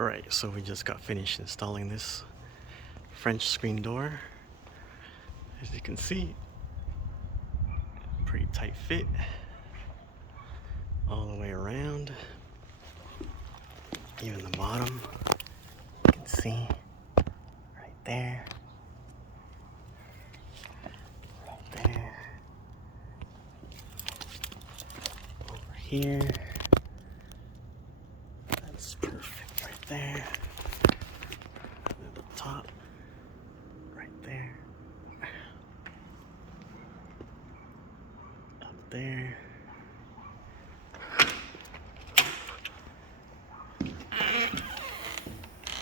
Alright, so we just got finished installing this French screen door. As you can see, pretty tight fit all the way around. Even the bottom, you can see right there, right there, over here. That's perfect right there. And the top, right there, up there.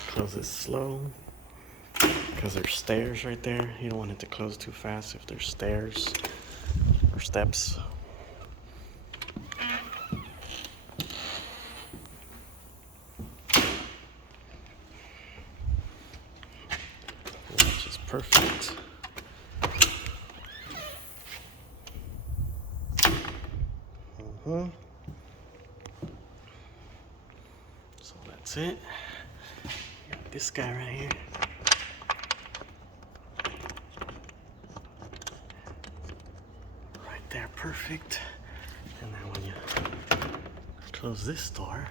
Close it slow because there's stairs right there. You don't want it to close too fast if there's stairs or steps. Which is perfect. So that's it. Got this guy right here. Right there, perfect. And then when you close this door,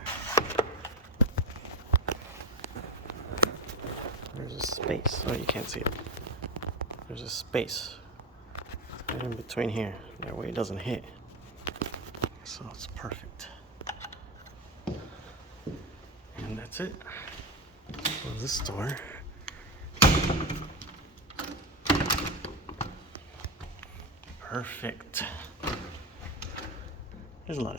there's a space. Oh, you can't see it. There's a space right in between here. That way it doesn't hit. So it's perfect. And that's it. Close this door. Perfect. There's a lot of